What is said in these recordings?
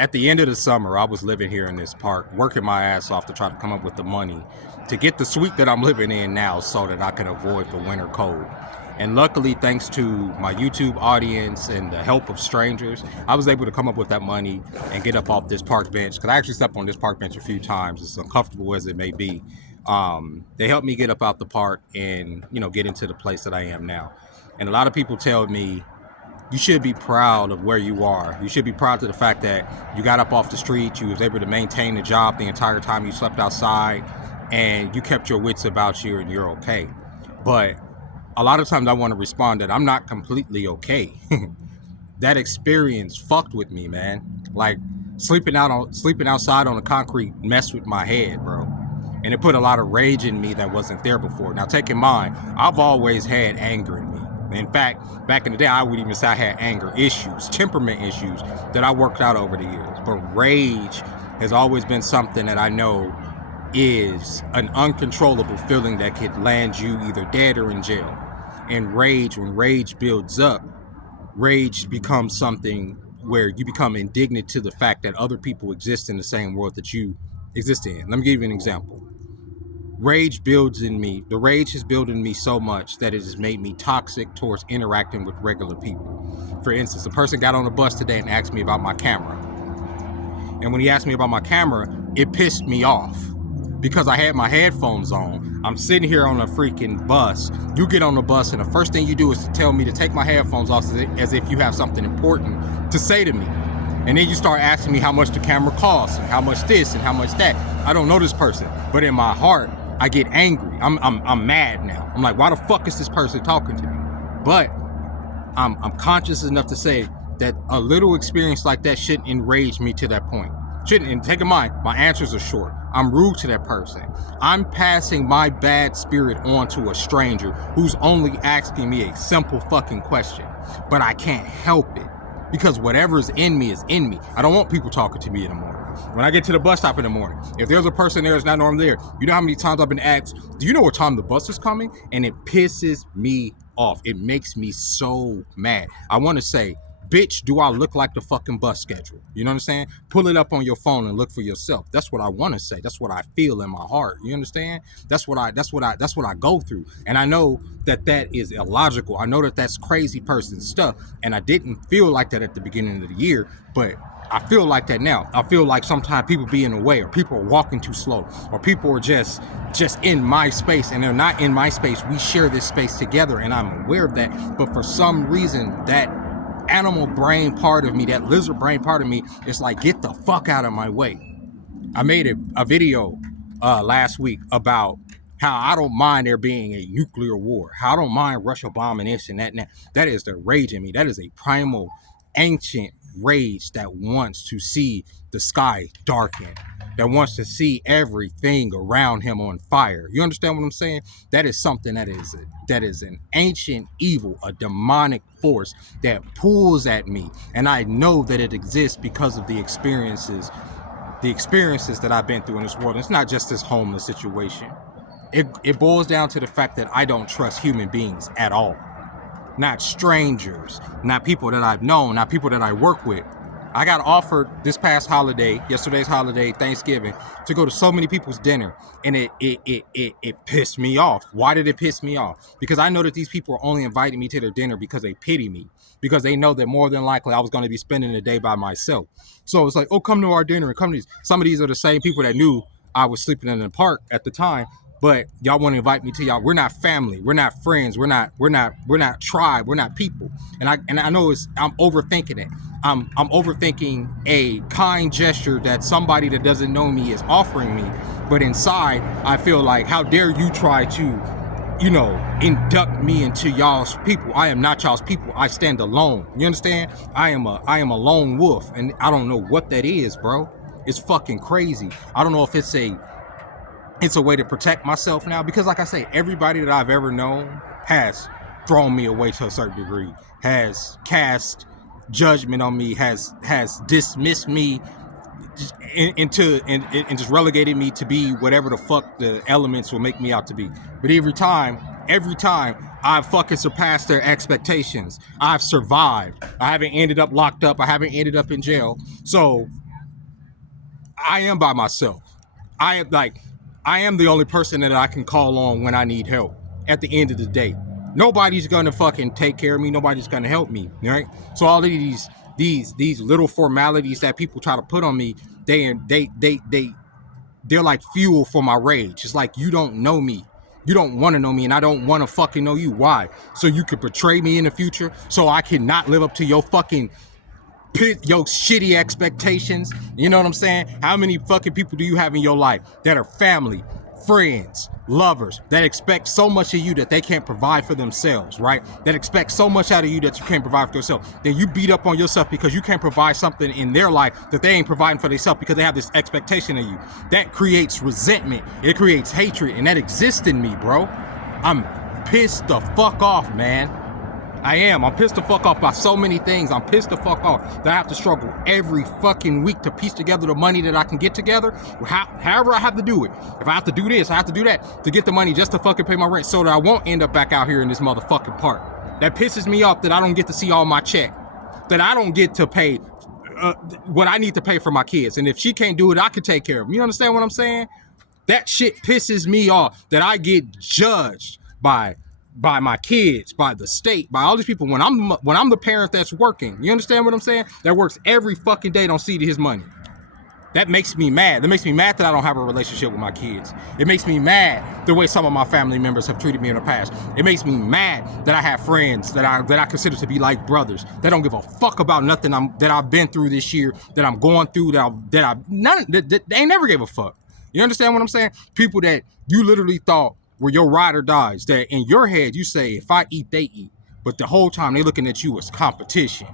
At the end of the summer, I was living here in this park, working my ass off to try to come up with the money to get the suite that I'm living in now so that I can avoid the winter cold. And luckily, thanks to my YouTube audience and the help of strangers, I was able to come up with that money and get up off this park bench. Because I actually slept on this park bench a few times, as uncomfortable as it may be. They helped me get up out the park and, get into the place that I am now. And a lot of people tell me, you should be proud of where you are. You should be proud of the fact that you got up off the street, you was able to maintain the job the entire time you slept outside, and you kept your wits about you and you're okay. But a lot of times I want to respond that I'm not completely okay. That experience fucked with me, man. Like sleeping outside on the concrete messed with my head, bro. And it put a lot of rage in me that wasn't there before. Now, take in mind, I've always had anger in me. In fact, back in the day, I would even say I had anger issues, temperament issues that I worked out over the years. But rage has always been something that I know is an uncontrollable feeling that could land you either dead or in jail. And rage, when rage builds up, rage becomes something where you become indignant to the fact that other people exist in the same world that you exist in. Let me give you an example. Rage builds in me. The rage has built in me so much that it has made me toxic towards interacting with regular people. For instance, a person got on a bus today and asked me about my camera. And when he asked me about my camera, it pissed me off because I had my headphones on. I'm sitting here on a freaking bus. You get on the bus and the first thing you do is to tell me to take my headphones off as if you have something important to say to me. And then you start asking me how much the camera costs and how much this and how much that. I don't know this person, but in my heart, I get angry. I'm mad now. I'm like, why the fuck is this person talking to me? But I'm conscious enough to say that a little experience like that shouldn't enrage me to that point. Shouldn't. And take in mind, my answers are short. I'm rude to that person. I'm passing my bad spirit on to a stranger who's only asking me a simple fucking question. But I can't help it because whatever's in me is in me. I don't want people talking to me in the morning. When I get to the bus stop in the morning, if there's a person there that's not normally there, you know how many times I've been asked, do you know what time the bus is coming? And it pisses me off. It makes me so mad. I want to say, bitch, do I look like the fucking bus schedule? You know what I'm saying? Pull it up on your phone and look for yourself. That's what I want to say. That's what I feel in my heart. You understand? That's what I go through. And I know that is illogical. I know that that's crazy person stuff. And I didn't feel like that at the beginning of the year, but I feel like that now. I feel like sometimes people be in the way, or people are walking too slow, or people are just in my space and they're not in my space. We share this space together and I'm aware of that. But for some reason, that animal brain part of me, that lizard brain part of me, is like, get the fuck out of my way. I made a video last week about how I don't mind there being a nuclear war, how I don't mind Russia bombing this and that and that. That is the rage in me. That is a primal, ancient rage that wants to see the sky darken, that wants to see everything around him on fire. You understand what I'm saying? That is something that is an ancient evil, a demonic force that pulls at me. And I know that it exists because of the experiences that I've been through in this world. It's not just this homeless situation. It boils down to the fact that I don't trust human beings at all. Not strangers, not people that I've known, not people that I work with. I got offered this past holiday, yesterday's holiday, Thanksgiving, to go to so many people's dinner, and it pissed me off. Why did it piss me off? Because I know that these people are only inviting me to their dinner because they pity me, because they know that more than likely I was going to be spending the day by myself. So it's like, oh, come to our dinner and come to these. Some of these are the same people that knew I was sleeping in the park at the time. But y'all want to invite me to y'all. We're not family. We're not friends. We're not tribe. We're not people. And I know I'm overthinking it. I'm overthinking a kind gesture that somebody that doesn't know me is offering me. But inside, I feel like, how dare you try to, induct me into y'all's people. I am not y'all's people. I stand alone. You understand? I am a lone wolf, and I don't know what that is, bro. It's fucking crazy. I don't know if it's a way to protect myself now, because like I say, everybody that I've ever known has thrown me away to a certain degree, has cast judgment on me, has dismissed me and just relegated me to be whatever the fuck the elements will make me out to be. But every time I've fucking surpassed their expectations. I've survived. I haven't ended up locked up. I haven't ended up in jail. So I am by myself. I am the only person that I can call on when I need help. At the end of the day, nobody's gonna fucking take care of me. Nobody's gonna help me, right? So all of these little formalities that people try to put on me, they're like fuel for my rage. It's like, you don't know me. You don't want to know me, and I don't want to fucking know you. Why? So you could betray me in the future, so I cannot live up to your fucking your shitty expectations. You know what I'm saying? How many fucking people do you have in your life that are family, friends, lovers, that expect so much of you that they can't provide for themselves, right? That expect so much out of you that you can't provide for yourself. Then you beat up on yourself because you can't provide something in their life that they ain't providing for themselves because they have this expectation of you. That creates resentment. It creates hatred, and that exists in me, bro. I'm pissed the fuck off, man. I am. I'm pissed the fuck off by so many things. I'm pissed the fuck off that I have to struggle every fucking week to piece together the money that I can get together. However I have to do it. If I have to do this, I have to do that to get the money just to fucking pay my rent so that I won't end up back out here in this motherfucking park. That pisses me off that I don't get to see all my check. That I don't get to pay what I need to pay for my kids. And if she can't do it, I can take care of them. You understand what I'm saying? That shit pisses me off that I get judged by my kids, by the state, by all these people when I'm the parent that's working. You understand what I'm saying? That works every fucking day, don't see his money. That makes me mad. That makes me mad that I don't have a relationship with my kids. It makes me mad the way some of my family members have treated me in the past. It makes me mad that I have friends that I consider to be like brothers that don't give a fuck about nothing that I've been through this year, that I'm going through, that they ain't never gave a fuck. You understand what I'm saying? People that you literally thought were your ride or dies, that in your head you say, if I eat, they eat. But the whole time they looking at you as competition.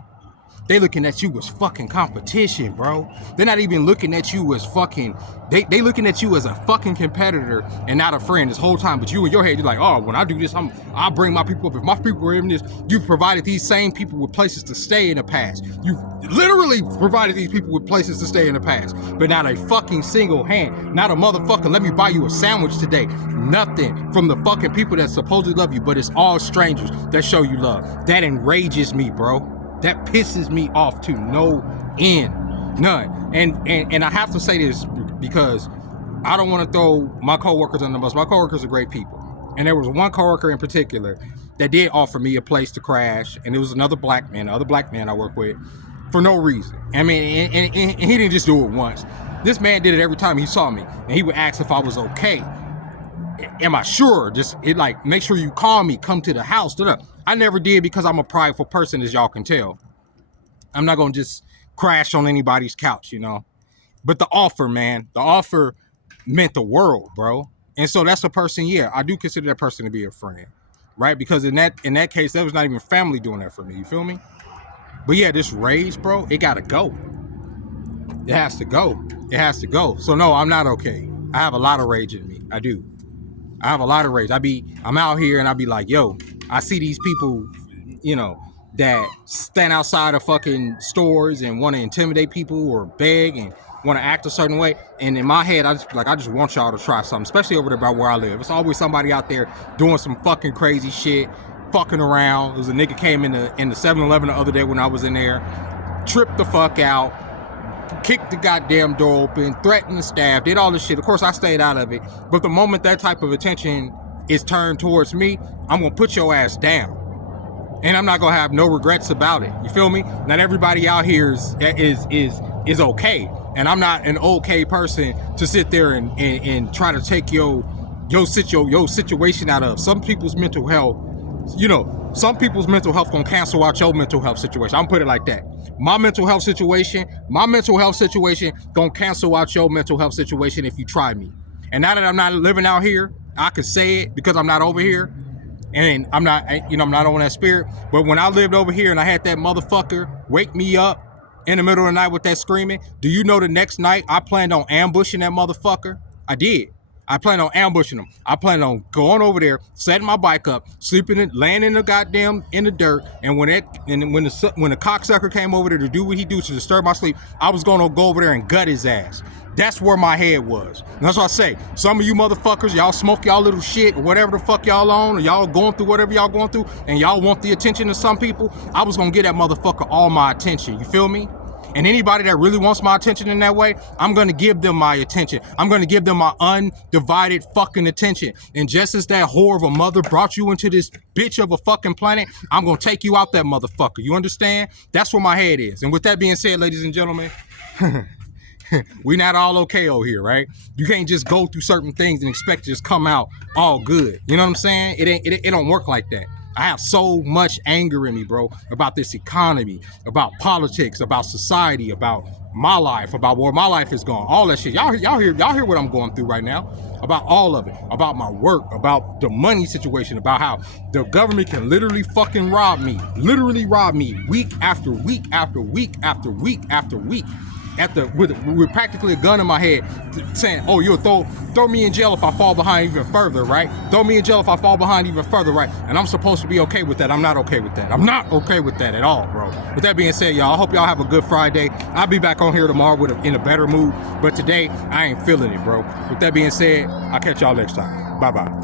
They looking at you as fucking competition, bro. They're not even looking at you as fucking, they looking at you as a fucking competitor and not a friend this whole time. But you in your head, you're like, oh, when I do this, I'll bring my people up. If my people are in this, you've provided these same people with places to stay in the past. You've literally provided these people with places to stay in the past. But not a fucking single hand, not a motherfucker, let me buy you a sandwich today. Nothing from the fucking people that supposedly love you, but it's all strangers that show you love. That enrages me, bro. That pisses me off to no end, none. And I have to say this because I don't want to throw my coworkers under the bus. My coworkers are great people. And there was one coworker in particular that did offer me a place to crash. And it was another black man, the other black man I work with, for no reason. I mean, and he didn't just do it once. This man did it every time he saw me. And he would ask if I was okay. Am I sure? Make sure you call me, come to the house. I never did because I'm a prideful person, as y'all can tell. I'm not going to just crash on anybody's couch, you know. But the offer, man, the offer meant the world, bro. And so that's a person, yeah, I do consider that person to be a friend, right? Because in that case, that was not even family doing that for me, you feel me? But yeah, this rage, bro, it got to go. It has to go. It has to go. So no, I'm not okay. I have a lot of rage in me. I do. I have a lot of rage. I'm out here and I be like, yo, I see these people, you know, that stand outside of fucking stores and want to intimidate people or beg and want to act a certain way. And in my head, I just want y'all to try something, especially over there by where I live. It's always somebody out there doing some fucking crazy shit, fucking around. There was a nigga came in the 7-Eleven the other day when I was in there, tripped the fuck out, kicked the goddamn door open, threatened the staff, did all this shit. Of course, I stayed out of it. But the moment that type of attention is turned towards me, I'm gonna put your ass down. And I'm not gonna have no regrets about it. You feel me? Not everybody out here is okay. And I'm not an okay person to sit there and try to take your situation out of. Some people's mental health, you know, some people's mental health gonna cancel out your mental health situation. I'm put it like that. My mental health situation gonna cancel out your mental health situation if you try me. And now that I'm not living out here, I could say it because I'm not over here. And I'm not, you know, I'm not on that spirit. But when I lived over here and I had that motherfucker wake me up in the middle of the night with that screaming, do you know the next night I planned on ambushing that motherfucker? I did. I planned on ambushing him. I planned on going over there, setting my bike up, laying in the dirt. And when the cocksucker came over there to do what he do to disturb my sleep, I was gonna go over there and gut his ass. That's where my head was. And that's what I say. Some of you motherfuckers, y'all smoke y'all little shit or whatever the fuck y'all on, or y'all going through whatever y'all going through, and y'all want the attention of some people. I was gonna get that motherfucker all my attention. You feel me? And anybody that really wants my attention in that way, I'm going to give them my attention. I'm going to give them my undivided fucking attention. And just as that whore of a mother brought you into this bitch of a fucking planet, I'm going to take you out that motherfucker. You understand? That's where my head is. And with that being said, ladies and gentlemen, we not all okay over here, right? You can't just go through certain things and expect to just come out all good. You know what I'm saying? It don't work like that. I have so much anger in me, bro, about this economy, about politics, about society, about my life, about where my life is going, all that shit. Y'all hear what I'm going through right now, about all of it, about my work, about the money situation, about how the government can literally fucking rob me week after week after week after week after week. With practically a gun in my head saying, oh, you'll throw me in jail if I fall behind even further, right? Throw me in jail if I fall behind even further, right? And I'm supposed to be okay with that. I'm not okay with that. I'm not okay with that at all, bro. With that being said, y'all, I hope y'all have a good Friday. I'll be back on here tomorrow in a better mood. But today, I ain't feeling it, bro. With that being said, I'll catch y'all next time. Bye-bye.